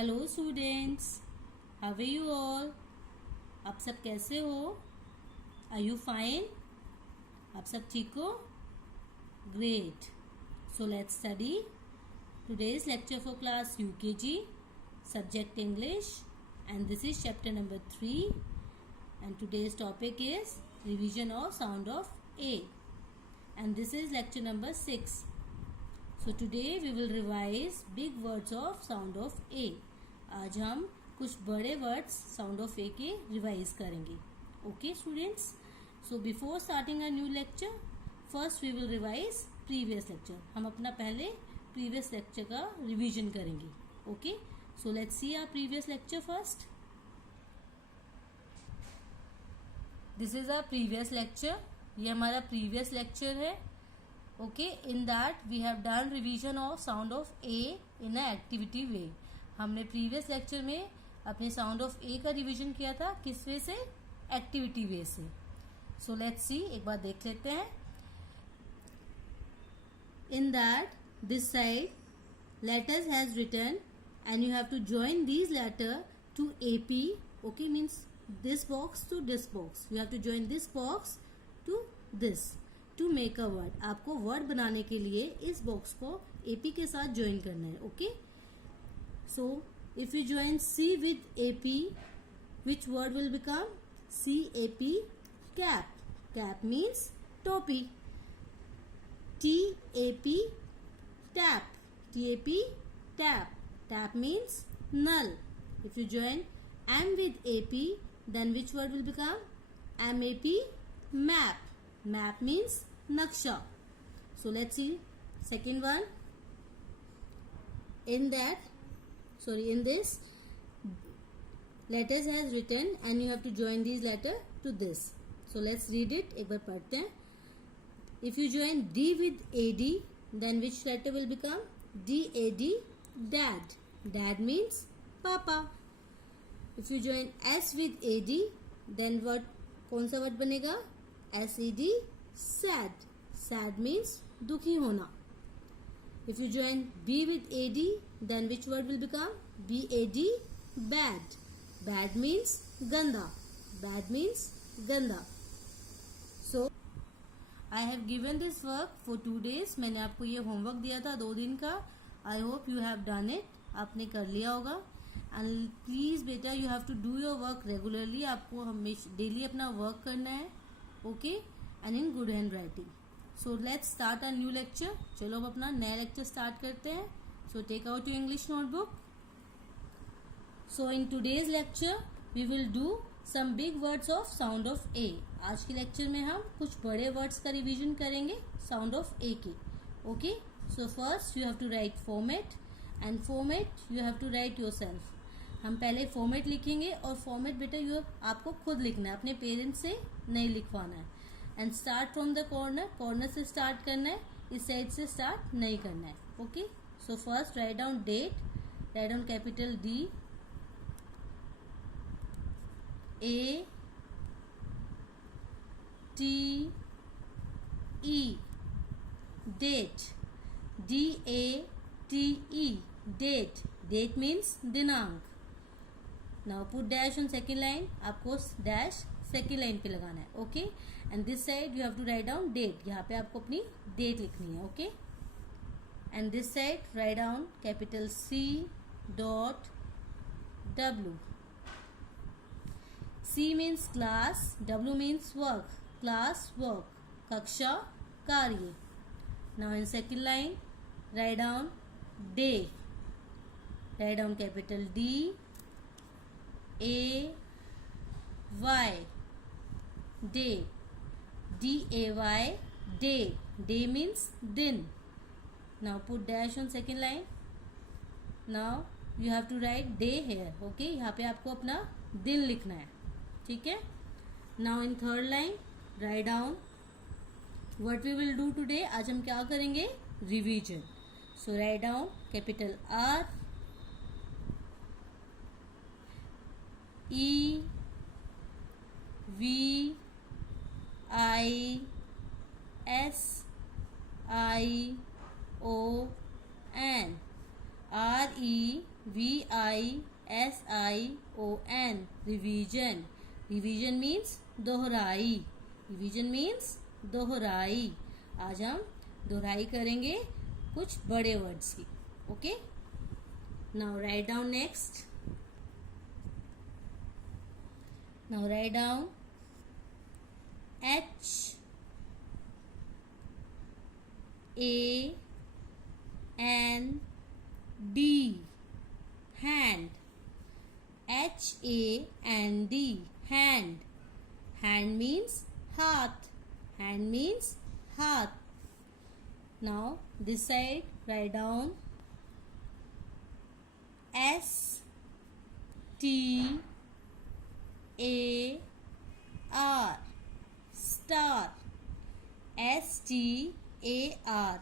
Hello students, how are you all. आप सब कैसे हो? Are you fine? आप सब ठीक हो? Great. So let's study today's lecture for class UKG, subject English, and this is chapter number 3, and today's topic is revision of sound of A, and this is lecture number 6. So today we will revise big words of sound of A. आज हम कुछ बड़े words sound of A के revise करेंगे. Okay students, so before starting a new lecture first we will revise previous lecture. हम अपना पहले previous lecture का रिवीजन करेंगे. Okay, so let's see our previous lecture first. This is our previous lecture. ये हमारा previous lecture है. Okay, in that we have done revision of sound of A in a activity way. हमने previous lecture में अपने sound of ए का revision किया था. किस वे से? एक्टिविटी वे से. सो लेट्स सी, एक बार देख लेते हैं. In that this side letters has written and you have to join these letter to AP. Okay, means this box to this box. You have to join this box to this to make a word. आपको word बनाने के लिए इस box को AP के साथ join करना है. Okay, so if you join C with AP, which word will become? CAP, cap. Cap means topi. TAP, tap. TAP, tap. Tap means null. If you join M with AP, then which word will become? MAP, map. Map means naksha. So let's see second one. In this letters has written and you have to join these letter to this. So let's read it. एक बार पढ़ते हैं. If you join D with AD, then which letter will become? DAD, dad. Dad means papa. If you join S with AD, then what? कौन सा word बनेगा? SAD, sad. Sad means दुखी होना. If you join B with AD, then which word will become? BAD, bad. Bad means ganda. Bad means ganda. So I have given this work for 2 days. मैंने आपको ये homework दिया था 2 दिन का. I hope you have done it. आपने कर लिया होगा. And please बेटा, you have to do your work regularly. आपको हमेशा डेली अपना वर्क करना है. Okay, and in good handwriting. So let's start a new lecture. चलो अब अपना नया लेक्चर स्टार्ट करते हैं. So take out your English notebook. So in today's lecture we will do some big words of sound of A. आज के lecture में हम कुछ बड़े वर्ड्स का रिवीजन करेंगे साउंड ऑफ ए के. Okay, so first you have to write format, and format you have to write yourself. हम पहले फॉर्मेट लिखेंगे और फॉर्मेट बेटा आपको खुद लिखना है, अपने पेरेंट्स से नहीं लिखवाना है. And start from the corner. Corner से स्टार्ट करना है, इस साइड से स्टार्ट नहीं करना है. Okay, so first write down date. Write down capital D A T E, date. DATE, date. Date means दिनांक. Now put dash on second line. आपको dash second line पे लगाना है. Okay, and this side you have to write down date. यहाँ पे आपको अपनी date लिखनी है. Okay, and this side write down capital C dot W. C means class, W means work. Class, work. कक्षा, कार्य. Now in second line, write down day. Write down capital D A Y, day. DAY, day. Day means दिन. Now put dash on second line. Now you have to write day here. Okay, यहाँ पे आपको अपना दिन लिखना है. ठीक है. Now in third line write down what we will do today. आज हम क्या करेंगे? Revision. So write down capital R E V I S I O N. REVISION. VISION, revision. Revision means दोहराई. Revision means दोहराई. आज हम दोहराई करेंगे कुछ बड़े वर्ड्स की. Okay. Now write down next. Now write down HAND, hand. HAND, hand. Hand means हाथ. Hand means हाथ. Now this side write down STAR, star. STAR,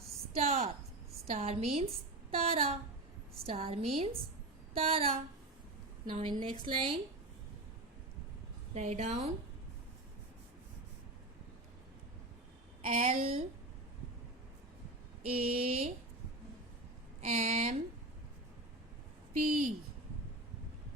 star. Star means tara. Star means tara. Now in next line write down LAMP,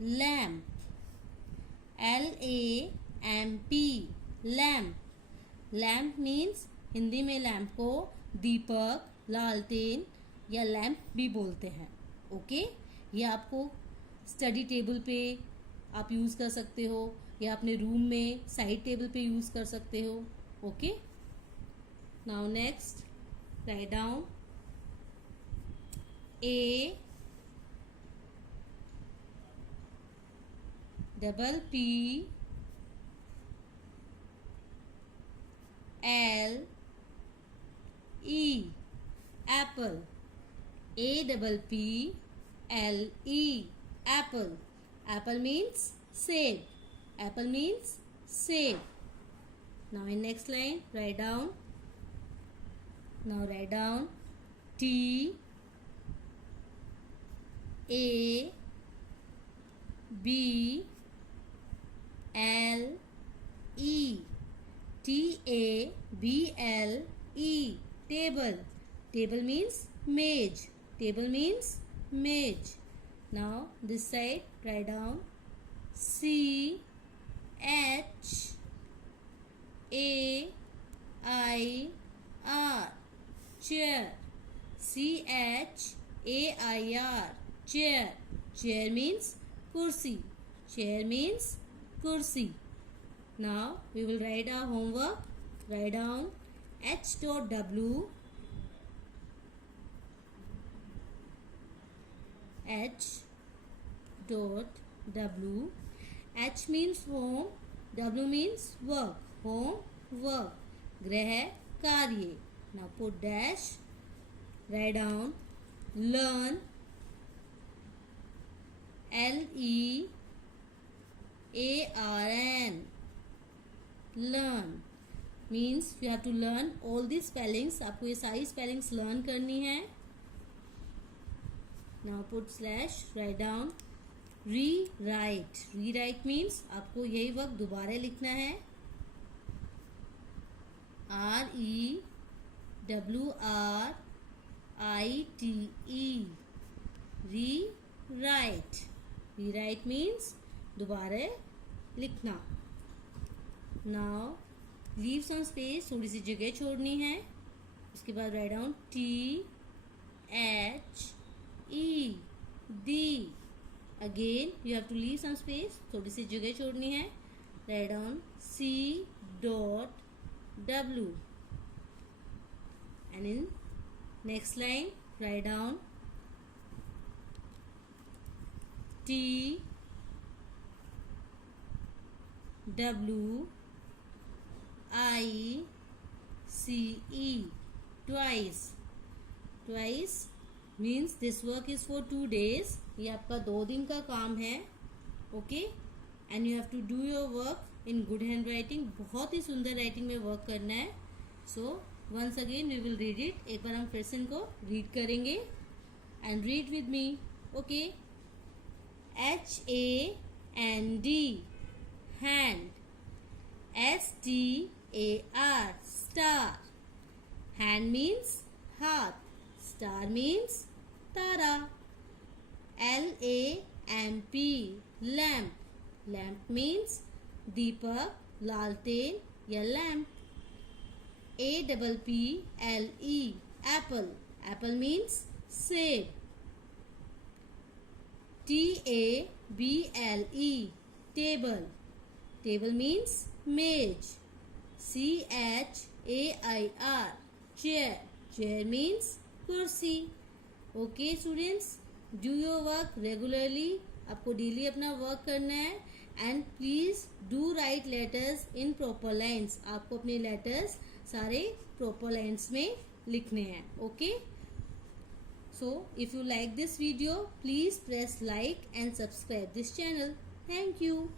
lamp. LAMP, lamp. Lamp means Hindi में lamp को दीपक, लालटेन या lamp भी बोलते हैं. Okay. ये आपको स्टडी टेबल पे आप यूज़ कर सकते हो या अपने रूम में साइड टेबल पे यूज़ कर सकते हो. Okay. Now next write down APPLE, apple. APPLE, apple. Apple means save. Apple means save. Now in next line write down TABLE, TABLE, table. Table means mage. Table means mage. Now this side write down CHAIR, chair. CHAIR, chair. Chair means kursi. Chair means kursi. Now we will write our homework. Write down H.W, H.W. H means home, W means work. Home, work. Grah, कार्य. Now put dash. Write down learn, LEARN, learn means you have to learn all these spellings. आपको ये सारी spellings learn करनी है. Now put slash. Write down rewrite. Rewrite means आपको यही work दोबारा लिखना है. REWRITE, rewrite. Rewrite means दोबारा लिखना. Now लीव सम स्पेस, थोड़ी सी जगह छोड़नी है. उसके बाद write down THED. Again you have to leave some space, थोड़ी सी जगह छोड़नी है. Write down C.W. And in next line write down TWICE, twice. Twice means this work is for 2 days. ये आपका 2 दिन का काम है. Okay. And you have to do your work in good handwriting. बहुत ही सुंदर राइटिंग में वर्क करना है. So once again we will read it. एक बार हम फिर से इनको रीड करेंगे. And read with me. Okay. HAND, hand. STAR, star. Hand means हाथ. Star means तारा. LAMP, lamp. Lamp means दीपक, लालटेन या lamp. APPLE, apple. Apple means सेब. TABLE, table. Table means मेज. CHAIR, chair. Chair means कुर्सी. Okay students, do your work regularly. आपको daily अपना वर्क करना है. And please do write letters in proper lines. आपको अपने लेटर्स सारे प्रॉपर लाइन्स में लिखने हैं. Okay, so if you like this video, please press like and subscribe this channel. Thank you.